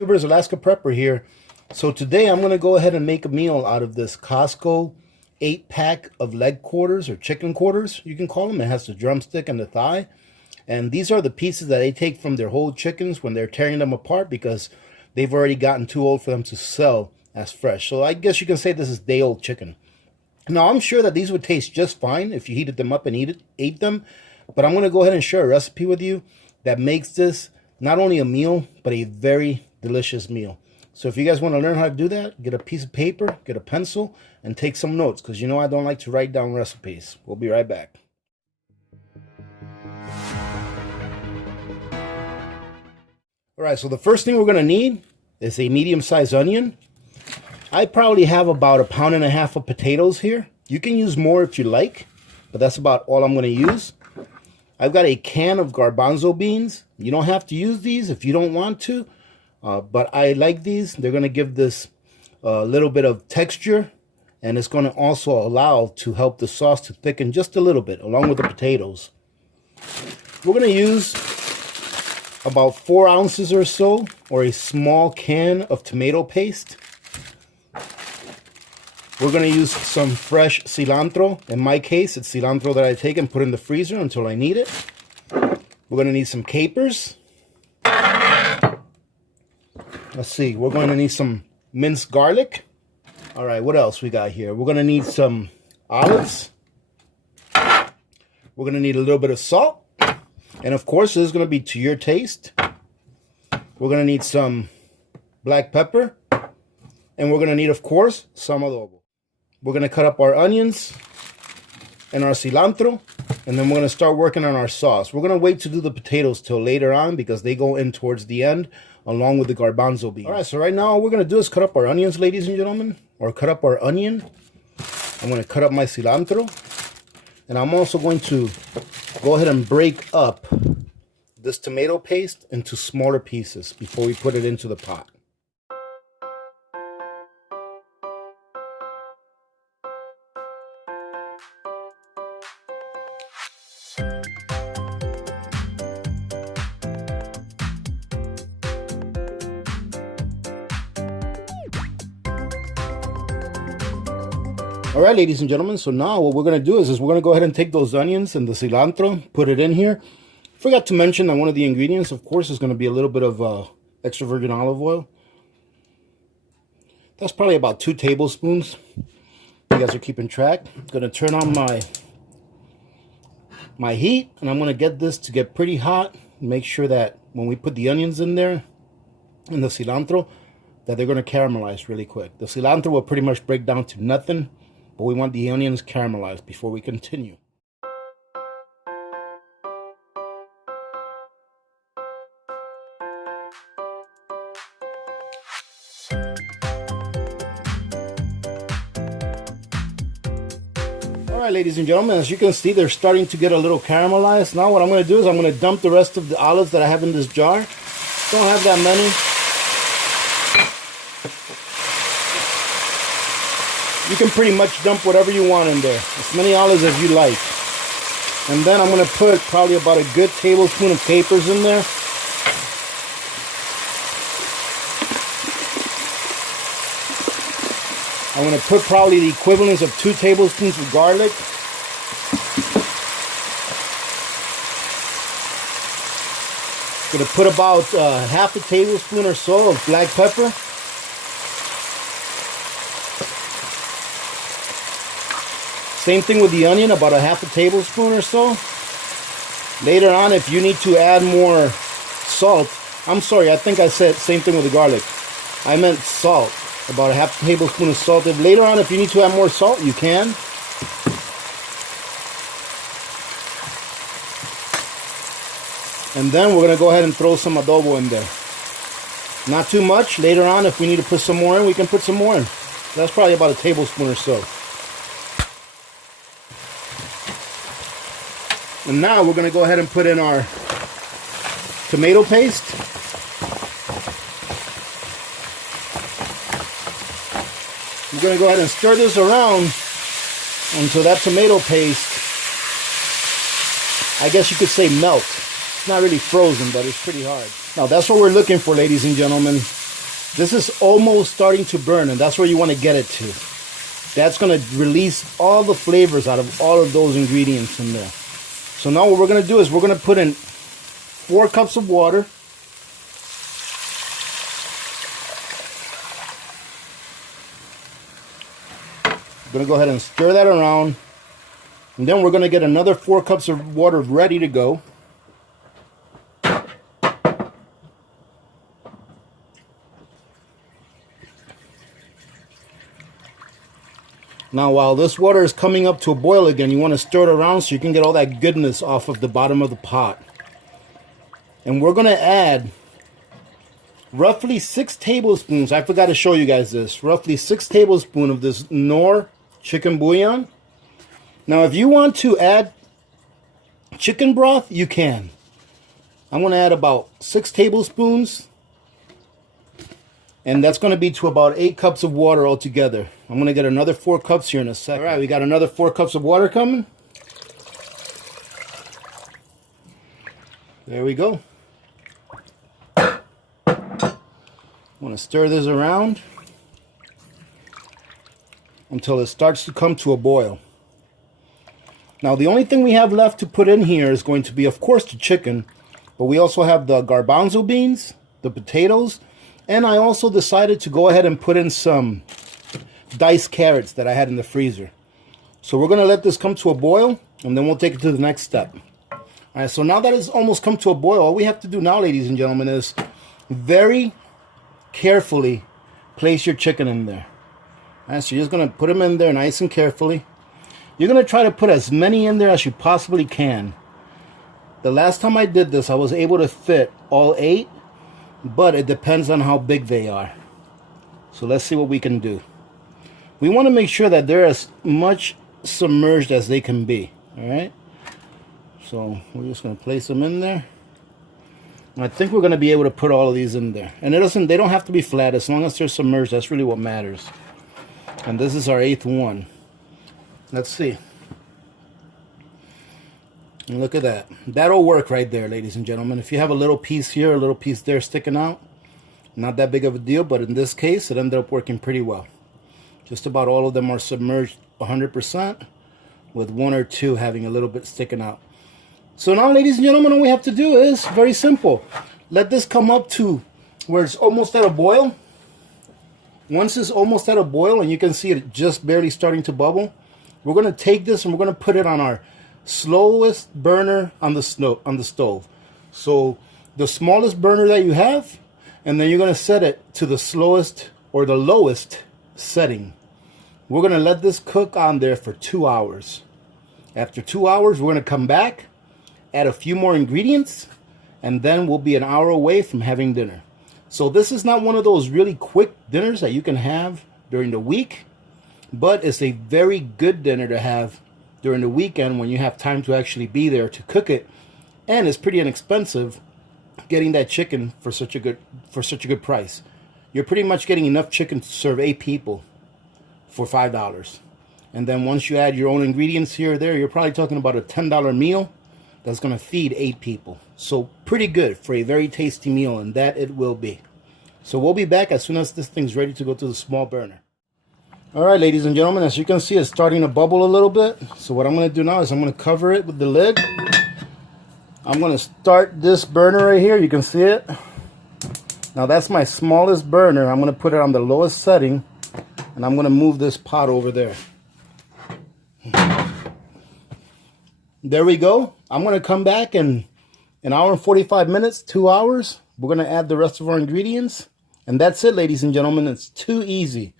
YouTubers, Alaska Prepper here. So today I'm going to go ahead and make a meal out of this Costco 8-pack of leg quarters, or chicken quarters you can call them. It has the drumstick and the thigh, and these are the pieces that they take from their whole chickens when they're tearing them apart because they've already gotten too old for them to sell as fresh. So I guess you can say this is day-old chicken. Now I'm sure that these would taste just fine if you heated them up and ate them, but I'm going to go ahead and share a recipe with you that makes this not only a meal but a very delicious meal. So if you guys want to learn how to do that, get a piece of paper, get a pencil, and take some notes, because you know I don't like to write down recipes. We'll be right back. Alright, so the first thing we're going to need is a medium-sized onion. I probably have about 1.5 pounds of potatoes here. You can use more if you like, but that's about all I'm going to use. I've got a can of garbanzo beans. You don't have to use these if you don't want to. But I like these. They're going to give this a little bit of texture, and it's going to also allow to help the sauce to thicken just a little bit along with the potatoes. We're going to use about 4 ounces or so, or a small can of tomato paste. We're going to use some fresh cilantro. In my case, it's cilantro that I take and put in the freezer until I need it. We're going to need some capers. Let's see, we're going to need some minced garlic. All right, what else we got here? We're going to need some olives. We're going to need a little bit of salt. And of course, this is going to be to your taste. We're going to need some black pepper. And we're going to need, of course, some adobo. We're going to cut up our onions and our cilantro. And then we're going to start working on our sauce. We're going to wait to do the potatoes till later on because they go in towards the end, along with the garbanzo beans. All right, so right now all we're going to do is cut up our onions, ladies and gentlemen, or cut up our onion. I'm going to cut up my cilantro, and I'm also going to go ahead and break up this tomato paste into smaller pieces before we put it into the pot. All right, ladies and gentlemen, so now what we're going to do is we're going to go ahead and take those onions and the cilantro, put it in here. Forgot to mention that one of the ingredients, of course, is going to be a little bit of extra virgin olive oil. That's probably about 2 tablespoons. You guys are keeping track. I'm going to turn on my heat, and I'm going to get this to get pretty hot. Make sure that when we put the onions in there and the cilantro, that they're going to caramelize really quick. The cilantro will pretty much break down to nothing, but we want the onions caramelized before we continue. All right, ladies and gentlemen, as you can see, they're starting to get a little caramelized. Now what I'm going to do is I'm going to dump the rest of the olives that I have in this jar. Don't have that many. You can pretty much dump whatever you want in there, as many olives as you like. And then I'm going to put probably about a good tablespoon of capers in there. I'm going to put probably the equivalent of 2 tablespoons of garlic. I'm going to put about half a tablespoon or so of black pepper. Same thing with the onion, about a half a tablespoon or so. Later on, if you need to add more salt, I'm sorry, I think I said same thing with the garlic. I meant salt, about a half tablespoon of salt. Later on, if you need to add more salt, you can. And then we're going to go ahead and throw some adobo in there. Not too much. Later on, if we need to put some more in, we can put some more in. That's probably about a tablespoon or so. And now we're going to go ahead and put in our tomato paste. We're going to go ahead and stir this around until that tomato paste, I guess you could say, melt. It's not really frozen, but it's pretty hard. Now that's what we're looking for, ladies and gentlemen. This is almost starting to burn, and that's where you want to get it to. That's going to release all the flavors out of all of those ingredients in there. So now what we're going to do is we're going to put in 4 cups of water. I'm going to go ahead and stir that around. And then we're going to get another 4 cups of water ready to go. Now while this water is coming up to a boil again, you want to stir it around so you can get all that goodness off of the bottom of the pot. And we're going to add roughly 6 tablespoons. I forgot to show you guys this. Roughly 6 tablespoons of this Knorr chicken bouillon. Now if you want to add chicken broth, you can. I'm going to add about 6 tablespoons. And that's going to be to about 8 cups of water altogether. I'm going to get another 4 cups here in a second. All right, we got another 4 cups of water coming. There we go. I'm going to stir this around until it starts to come to a boil. Now the only thing we have left to put in here is going to be, of course, the chicken. But we also have the garbanzo beans, the potatoes, and I also decided to go ahead and put in some diced carrots that I had in the freezer. So we're going to let this come to a boil, and then we'll take it to the next step. All right, so now that it's almost come to a boil, all we have to do now, ladies and gentlemen, is very carefully place your chicken in there. All right, so you're just going to put them in there nice and carefully. You're going to try to put as many in there as you possibly can. The last time I did this, I was able to fit all 8. But it depends on how big they are. So let's see what we can do. We want to make sure that they're as much submerged as they can be. Alright? So we're just going to place them in there. And I think we're going to be able to put all of these in there. And they don't have to be flat. As long as they're submerged, that's really what matters. And this is our 8th one. Let's see. And look at that. That'll work right there, ladies and gentlemen. If you have a little piece here, a little piece there sticking out, not that big of a deal, but in this case, it ended up working pretty well. Just about all of them are submerged 100%, with 1 or 2 having a little bit sticking out. So now, ladies and gentlemen, all we have to do is very simple. Let this come up to where it's almost at a boil. Once it's almost at a boil, and you can see it just barely starting to bubble, we're going to take this and we're going to put it on our slowest burner on the stove. So the smallest burner that you have, and then you're going to set it to the slowest or the lowest setting. We're going to let this cook on there for 2 hours. After 2 hours, we're going to come back, add a few more ingredients, and then we'll be an hour away from having dinner. So this is not one of those really quick dinners that you can have during the week, but it's a very good dinner to have during the weekend when you have time to actually be there to cook it, and it's pretty inexpensive getting that chicken for such a good price. You're pretty much getting enough chicken to serve 8 people for $5. And then once you add your own ingredients here or there, you're probably talking about a $10 meal that's going to feed 8 people. So pretty good for a very tasty meal, and that it will be. So we'll be back as soon as this thing's ready to go to the small burner. Alright, ladies and gentlemen, as you can see, it's starting to bubble a little bit. So what I'm going to do now is I'm going to cover it with the lid. I'm going to start this burner right here. You can see it. Now that's my smallest burner. I'm going to put it on the lowest setting, and I'm going to move this pot over there. There we go. I'm going to come back in an hour and 45 minutes, 2 hours. We're going to add the rest of our ingredients. And that's it, ladies and gentlemen. It's too easy.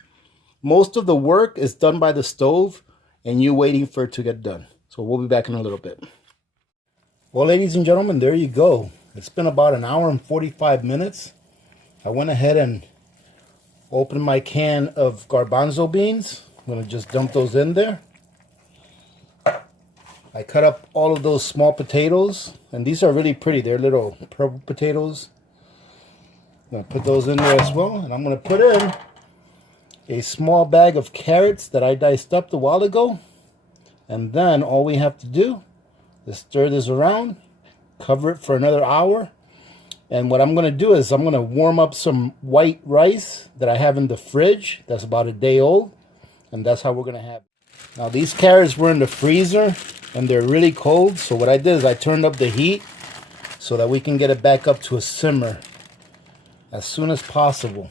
Most of the work is done by the stove and you waiting for it to get done. So we'll be back in a little bit. Well, ladies and gentlemen, there you go. It's been about an hour and 45 minutes. I went ahead and opened my can of garbanzo beans. I'm going to just dump those in there. I cut up all of those small potatoes, and these are really pretty. They're little purple potatoes. I'm going to put those in there as well, and I'm going to put in a small bag of carrots that I diced up a while ago. And then all we have to do is stir this around, cover it for another hour, And what I'm going to do is I'm going to warm up some white rice that I have in the fridge. That's about a day old. And that's how we're going to have it. Now these carrots were in the freezer and they're really cold. So what I did is I turned up the heat so that we can get it back up to a simmer as soon as possible.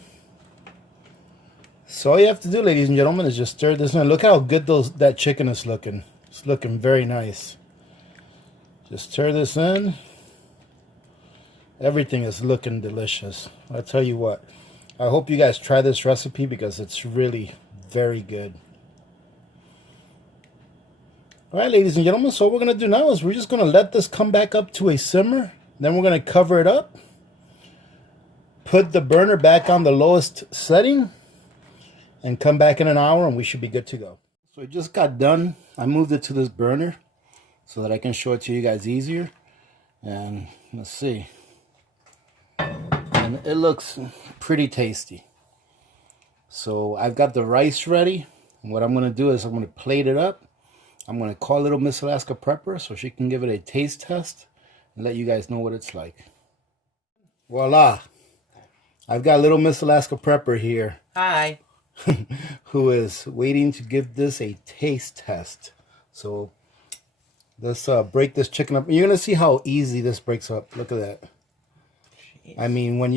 So all you have to do, ladies and gentlemen, is just stir this in. Look how good that chicken is looking. It's looking very nice. Just stir this in. Everything is looking delicious. I tell you what, I hope you guys try this recipe because it's really very good. All right, ladies and gentlemen, so what we're going to do now is we're just going to let this come back up to a simmer. Then we're going to cover it up. Put the burner back on the lowest setting. And come back in an hour and we should be good to go. So it just got done. I moved it to this burner so that I can show it to you guys easier. And let's see. And it looks pretty tasty. So I've got the rice ready. And what I'm going to do is I'm going to plate it up. I'm going to call little Miss Alaska Prepper so she can give it a taste test and let you guys know what it's like. Voila. I've got little Miss Alaska Prepper here. Hi. Who is waiting to give this a taste test. So let's break this chicken up. You're gonna see how easy this breaks up. Look at that. Jeez. I mean, when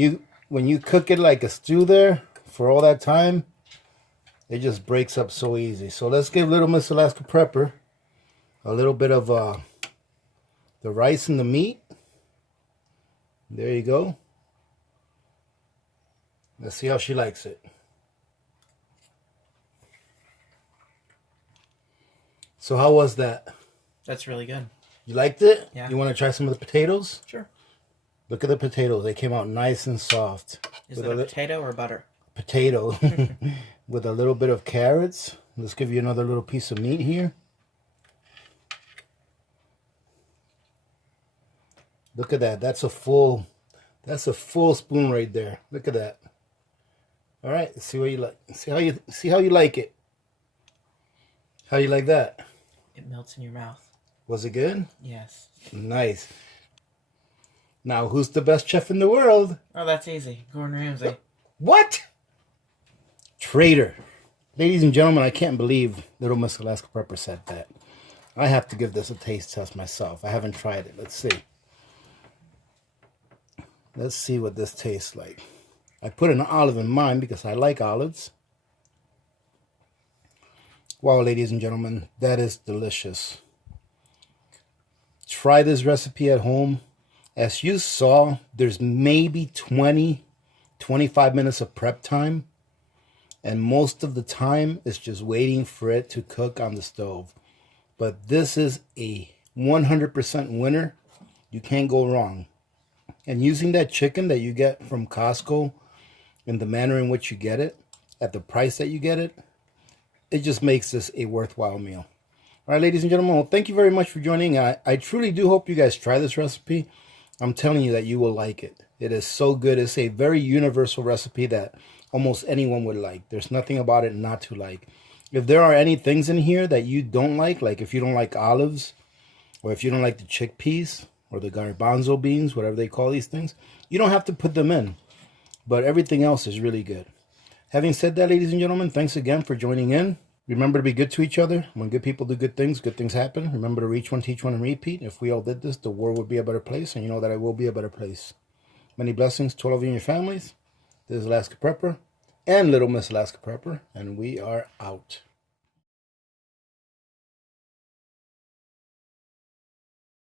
you cook it like a stew there for all that time, it just breaks up so easy. So let's give little Miss Alaska Prepper a little bit of the rice and the meat. There you go. Let's see how she likes it. So how was that? That's really good. You liked it? Yeah. You want to try some of the potatoes? Sure. Look at the potatoes. They came out nice and soft. Is it a potato or butter? Potato. With a little bit of carrots. Let's give you another little piece of meat here. Look at that. That's a full spoon right there. Look at that. All right. See what you like. See how you like it. How do you like that? It melts in your mouth. Was it good? Yes. Nice. Now, who's the best chef in the world? Oh, that's easy. Gordon Ramsay. What? Traitor. Ladies and gentlemen, I can't believe little Miss Alaska Prepper said that. I have to give this a taste test myself. I haven't tried it. Let's see. Let's see what this tastes like. I put an olive in mine because I like olives. Wow, ladies and gentlemen, that is delicious. Try this recipe at home. As you saw, there's maybe 20-25 minutes of prep time. And most of the time, it's just waiting for it to cook on the stove. But this is a 100% winner. You can't go wrong. And using that chicken that you get from Costco in the manner in which you get it, at the price that you get it, it just makes this a worthwhile meal. All right, ladies and gentlemen, well, thank you very much for joining. I truly do hope you guys try this recipe. I'm telling you that you will like it. It is so good. It's a very universal recipe that almost anyone would like. There's nothing about it not to like. If there are any things in here that you don't like if you don't like olives, or if you don't like the chickpeas, or the garbanzo beans, whatever they call these things, you don't have to put them in. But everything else is really good. Having said that, ladies and gentlemen, thanks again for joining in. Remember to be good to each other. When good people do good things happen. Remember to reach one, teach one, and repeat. If we all did this, the world would be a better place, and you know that it will be a better place. Many blessings to all of you and your families. This is Alaska Prepper and Little Miss Alaska Prepper, and we are out.